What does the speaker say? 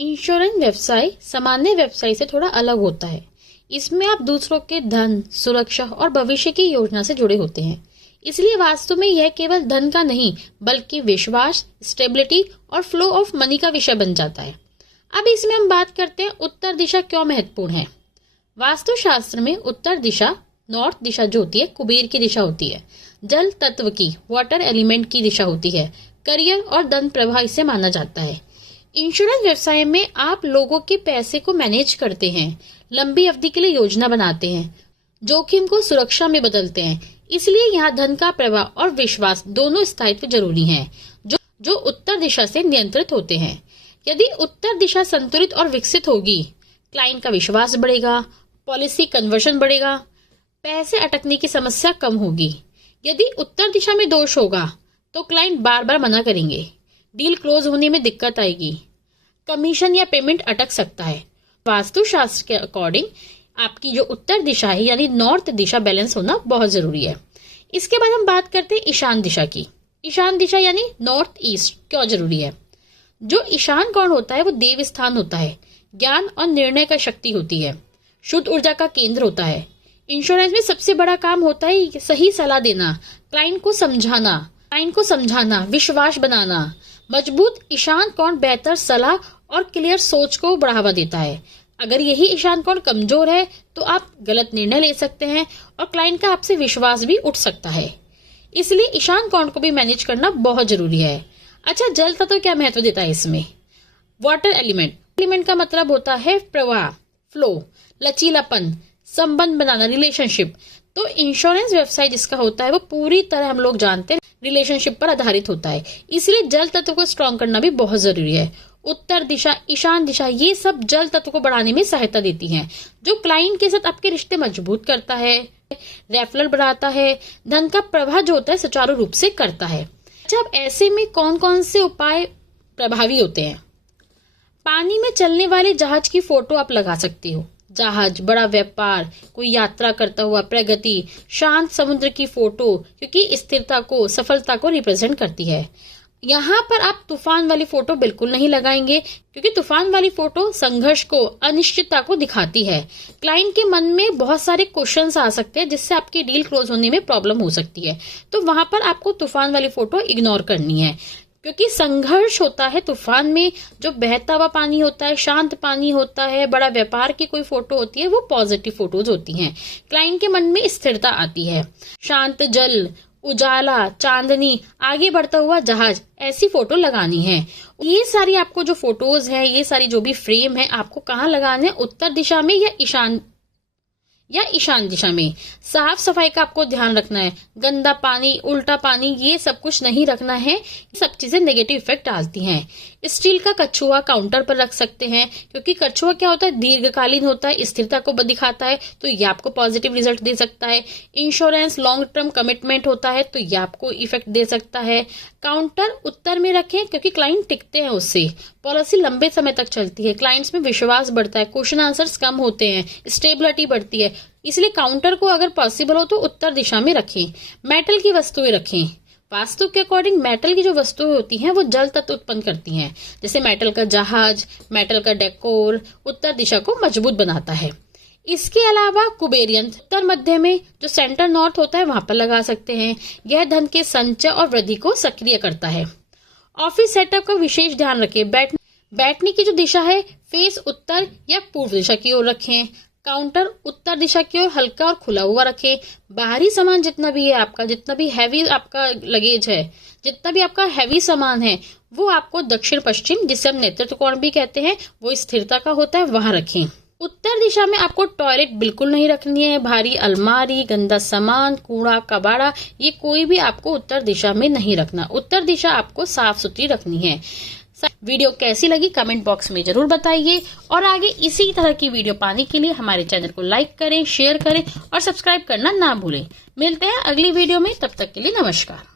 Insurance व्यवसाय सामान्य व्यवसाय से थोड़ा अलग होता है। इसमें आप दूसरों के धन, सुरक्षा और भविष्य की योजना से जुड़े होते हैं। इसलिए वास्तव में यह केवल धन का नहीं बल्कि विश्वास, स्टेबिलिटी और फ्लो ऑफ मनी का विषय बन जाता है। अब इसमें हम बात करते हैं उत्तर दिशा क्यों महत्वपूर्ण है। वास्तुशास्त्र में उत्तर दिशा, नॉर्थ दिशा जो होती है कुबेर की दिशा होती है, जल तत्व की, वाटर एलिमेंट की दिशा होती है, करियर और धन प्रवाह इसे माना जाता है। इंश्योरेंस व्यवसाय में आप लोगों के पैसे को मैनेज करते हैं, लंबी अवधि के लिए योजना बनाते हैं, जोखिम को सुरक्षा में बदलते हैं। इसलिए यहाँ धन का प्रवाह और विश्वास दोनों स्थायित्व जरूरी हैं, जो उत्तर दिशा से नियंत्रित होते हैं। यदि उत्तर दिशा संतुलित और विकसित होगी, क्लाइंट का विश्वास बढ़ेगा, पॉलिसी कन्वर्शन बढ़ेगा, पैसे अटकने की समस्या कम होगी। यदि उत्तर दिशा में दोष होगा तो क्लाइंट बार बार मना करेंगे, डील क्लोज होने में दिक्कत आएगी, कमीशन या पेमेंट अटक सकता है। वास्तुशास्त्र के अकॉर्डिंग आपकी जो उत्तर दिशा है यानी नॉर्थ दिशा बैलेंस होना बहुत जरूरी है। इसके बाद हम बात करते हैं ईशान दिशा की। ईशान दिशा यानी नॉर्थ ईस्ट क्यों जरूरी है। जो ईशान कोण होता है वो देव स्थान होता है, ज्ञान और निर्णय का शक्ति होती है, शुद्ध ऊर्जा का केंद्र होता है। इंश्योरेंस में सबसे बड़ा काम होता है सही सलाह देना, क्लाइंट को समझाना, विश्वास बनाना। मजबूत ईशान कोण बेहतर सलाह और क्लियर सोच को बढ़ावा देता है। अगर यही ईशान कोण कमजोर है तो आप गलत निर्णय ले सकते हैं और क्लाइंट का आपसे विश्वास भी उठ सकता है। इसलिए ईशान कोण को भी मैनेज करना बहुत जरूरी है। अच्छा, जल तत्व क्या महत्व देता है इसमें। वाटर एलिमेंट का मतलब होता है प्रवाह, फ्लो, लचीलापन, संबंध बनाना, रिलेशनशिप। तो इंश्योरेंस व्यवसाय जिसका होता है वो पूरी तरह हम लोग जानते हैं रिलेशनशिप पर आधारित होता है। इसलिए जल तत्व को स्ट्रॉन्ग करना भी बहुत जरूरी है। उत्तर दिशा, ईशान दिशा ये सब जल तत्व को बढ़ाने में सहायता देती हैं, जो क्लाइंट के साथ आपके रिश्ते मजबूत करता है, रेफरल बढ़ाता है, धन का प्रवाह जो होता है सुचारू रूप से करता है। अच्छा, अब ऐसे में कौन कौन से उपाय प्रभावी होते हैं। पानी में चलने वाले जहाज की फोटो आप लगा सकते हो। जहाज, बड़ा व्यापार, कोई यात्रा करता हुआ प्रगति, शांत समुद्र की फोटो, क्योंकि स्थिरता को, सफलता को रिप्रेजेंट करती है। यहाँ पर आप तूफान वाली फोटो बिल्कुल नहीं लगाएंगे, क्योंकि तूफान वाली फोटो संघर्ष को, अनिश्चितता को दिखाती है। क्लाइंट के मन में बहुत सारे क्वेश्चंस आ सकते हैं जिससे आपकी डील क्लोज होने में प्रॉब्लम हो सकती है। तो वहां पर आपको तूफान वाली फोटो इग्नोर करनी है, क्योंकि संघर्ष होता है तूफान में। जो बहता हुआ पानी होता है, शांत पानी होता है, बड़ा व्यापार की कोई फोटो होती है, वो पॉजिटिव फोटोज होती हैं। क्लाइंट के मन में स्थिरता आती है। शांत जल, उजाला, चांदनी, आगे बढ़ता हुआ जहाज, ऐसी फोटो लगानी है। ये सारी आपको जो फोटोज है, ये सारी जो भी फ्रेम है, आपको कहाँ लगाने हैं, उत्तर दिशा में या ईशान दिशा में। साफ सफाई का आपको ध्यान रखना है। गंदा पानी, उल्टा पानी, ये सब कुछ नहीं रखना है। ये सब चीजें नेगेटिव इफेक्ट डालती हैं। स्टील का कछुआ काउंटर पर रख सकते हैं, क्योंकि कछुआ क्या होता है, दीर्घकालीन होता है, स्थिरता को दिखाता है, तो ये आपको पॉजिटिव रिजल्ट दे सकता है। इंश्योरेंस लॉन्ग टर्म कमिटमेंट होता है, तो ये आपको इफेक्ट दे सकता है। काउंटर उत्तर में रखें, क्योंकि क्लाइंट टिकते हैं उससे, पॉलिसी लंबे समय तक चलती है, क्लाइंट्स में विश्वास बढ़ता है, क्वेश्चन आंसर्स कम होते हैं, स्टेबिलिटी बढ़ती है। इसलिए काउंटर को अगर पॉसिबल हो तो उत्तर दिशा में रखें। मेटल की वस्तुएं रखें। वास्तु के अकॉर्डिंग मेटल की जो वस्तुएं होती हैं वो जल तत्व उत्पन्न करती हैं, जैसे मेटल का जहाज, मेटल का डेकोर उत्तर दिशा को मजबूत बनाता है। इसके अलावा कुबेरियन उत्तर मध्य में जो सेंटर नॉर्थ होता है वहां पर लगा सकते हैं। यह धन के संचय और वृद्धि को सक्रिय करता है। ऑफिस सेटअप का विशेष ध्यान रखें। बैठने की जो दिशा है फेस उत्तर या पूर्व दिशा की ओर रखें। काउंटर उत्तर दिशा की ओर हल्का और खुला हुआ रखें। बाहरी सामान जितना भी है आपका, जितना भी हैवी आपका लगेज है, जितना भी आपका हैवी सामान है, वो आपको दक्षिण पश्चिम, जिसे हम नेतृत्व कोण भी कहते हैं, वो स्थिरता का होता है, वहां रखें। उत्तर दिशा में आपको टॉयलेट बिल्कुल नहीं रखनी है। भारी अलमारी, गंदा सामान, कूड़ा कबाड़ा, ये कोई भी आपको उत्तर दिशा में नहीं रखना। उत्तर दिशा आपको साफ सुथरी रखनी है। वीडियो कैसी लगी कमेंट बॉक्स में जरूर बताइए, और आगे इसी तरह की वीडियो पाने के लिए हमारे चैनल को लाइक करें, शेयर करें और सब्सक्राइब करना ना भूलें। मिलते हैं अगली वीडियो में, तब तक के लिए नमस्कार।